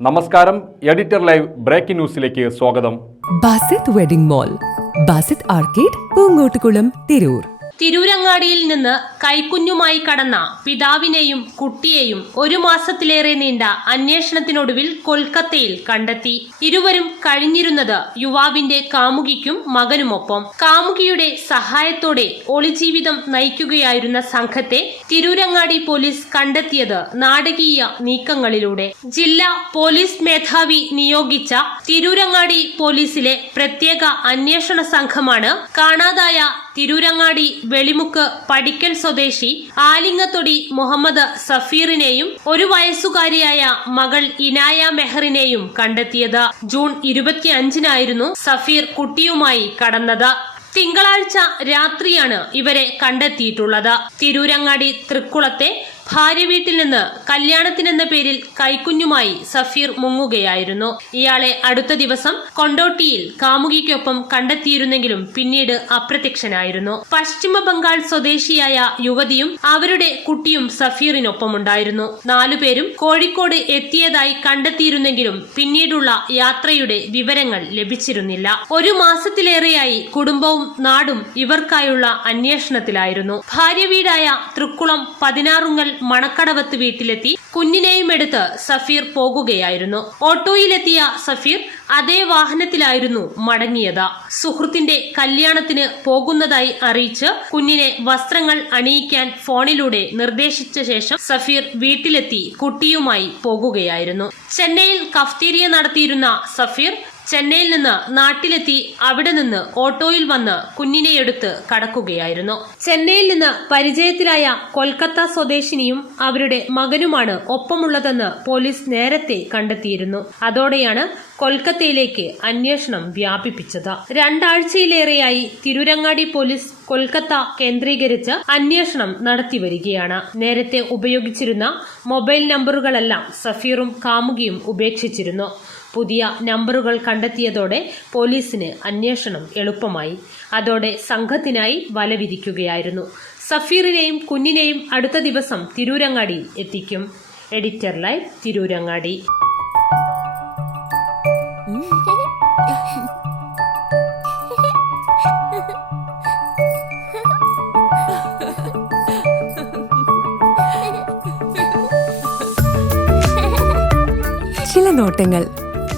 നമസ്കാരം editor live breaking ന്യൂസിലേക്ക് സ്വാഗതം. Basith wedding mall Basith arcade Poongottukulam Tirur. തിരൂരങ്ങാടിയിൽ നിന്ന് കൈക്കുഞ്ഞുമായി കടന്ന പിതാവിനെയും കുട്ടിയെയും ഒരു മാസത്തിലേറെ നീണ്ട അന്വേഷണത്തിനൊടുവിൽ കൊൽക്കത്തയിൽ കണ്ടെത്തി. ഇരുവരും കഴിഞ്ഞിരുന്നത് യുവാവിന്റെ കാമുകിക്കും മകനുമൊപ്പം. കാമുകിയുടെ സഹായത്തോടെ ഒളിജീവിതം നയിക്കുകയായിരുന്ന സംഘത്തെ തിരൂരങ്ങാടി പോലീസ് കണ്ടെത്തിയത് നാടകീയ നീക്കങ്ങളിലൂടെ. ജില്ലാ പോലീസ് മേധാവി നിയോഗിച്ച തിരൂരങ്ങാടി പോലീസിലെ പ്രത്യേക അന്വേഷണ സംഘമാണ് കാണാതായ തിരൂരങ്ങാടി വെളിമുക്ക് പടിക്കൽ സ്വദേശി ആലിങ്ങത്തൊടി മുഹമ്മദ് സഫീറിനെയും ഒരു വയസ്സുകാരിയായ മകൾ ഇനായ മെഹറിനെയും കണ്ടെത്തിയത്. ജൂൺ ഇരുപത്തിയഞ്ചിനായിരുന്നു സഫീർ കുട്ടിയുമായി കടന്നത്. തിങ്കളാഴ്ച രാത്രിയാണ് ഇവരെ കണ്ടെത്തിയിട്ടുള്ളത്. തിരൂരങ്ങാടി തൃക്കുളത്തെ ഭാര്യ വീട്ടിൽ നിന്ന് കല്യാണത്തിനെന്ന പേരിൽ കൈക്കുഞ്ഞുമായി സഫീർ മുങ്ങുകയായിരുന്നു. ഇയാളെ അടുത്ത ദിവസം കൊണ്ടോട്ടിയിൽ കാമുകിക്കൊപ്പം കണ്ടെത്തിയിരുന്നെങ്കിലും പിന്നീട് അപ്രത്യക്ഷനായിരുന്നു. പശ്ചിമ ബംഗാൾ സ്വദേശിയായ യുവതിയും അവരുടെ കുട്ടിയും സഫീറിനൊപ്പമുണ്ടായിരുന്നു. നാലുപേരും കോഴിക്കോട് എത്തിയതായി കണ്ടെത്തിയിരുന്നെങ്കിലും പിന്നീടുള്ള യാത്രയുടെ വിവരങ്ങൾ ലഭിച്ചിരുന്നില്ല. ഒരു മാസത്തിലേറെയായി കുടുംബവും നാടും ഇവർക്കായുള്ള അന്വേഷണത്തിലായിരുന്നു. ഭാര്യ വീടായ തൃക്കുളം പതിനാറുങ്ങൽ മണക്കടവത്ത് വീട്ടിലെത്തി കുഞ്ഞിനെയും എടുത്ത് സഫീർ പോകുകയായിരുന്നു. ഓട്ടോയിലെത്തിയ സഫീർ അതേ വാഹനത്തിലായിരുന്നു മടങ്ങിയത്. സുഹൃത്തിന്റെ കല്യാണത്തിന് പോകുന്നതായി അറിയിച്ച് കുഞ്ഞിനെ വസ്ത്രങ്ങൾ അണിയിക്കാൻ ഫോണിലൂടെ നിർദ്ദേശിച്ച ശേഷം സഫീർ വീട്ടിലെത്തി കുട്ടിയുമായി പോകുകയായിരുന്നു. ചെന്നൈയിൽ കഫ്തീരിയ നടത്തിയിരുന്ന സഫീർ ചെന്നൈയിൽ നിന്ന് നാട്ടിലെത്തി അവിടെ നിന്ന് ഓട്ടോയിൽ വന്ന് കുഞ്ഞിനെ എടുത്ത് കടക്കുകയായിരുന്നു. ചെന്നൈയിൽ നിന്ന് പരിചയത്തിലായ കൊൽക്കത്ത സ്വദേശിനിയും അവരുടെ മകനുമാണ് ഒപ്പമുള്ളതെന്ന് പോലീസ് നേരത്തെ കണ്ടെത്തിയിരുന്നു. അതോടെയാണ് കൊൽക്കത്തയിലേക്ക് അന്വേഷണം വ്യാപിപ്പിച്ചത്. രണ്ടാഴ്ചയിലേറെയായി തിരുരങ്ങാടി പോലീസ് കൊൽക്കത്ത കേന്ദ്രീകരിച്ച് അന്വേഷണം നടത്തിവരികയാണ് നേരത്തെ ഉപയോഗിച്ചിരുന്ന മൊബൈൽ നമ്പറുകളെല്ലാം സഫീറും കാമുകിയും ഉപേക്ഷിച്ചിരുന്നു. പുതിയ നമ്പറുകൾ കണ്ടെത്തിയതോടെ പോലീസിന് അന്വേഷണം എളുപ്പമായി. അതോടെ സംഘത്തിനായി വല വലവിരിക്കുകയായിരുന്നു സഫീറിനെയും കുഞ്ഞിനെയും അടുത്ത ദിവസം തിരൂരങ്ങാടിയിൽ എത്തിക്കും. Editor live Tirurangadi. ചില നോട്ടങ്ങൾ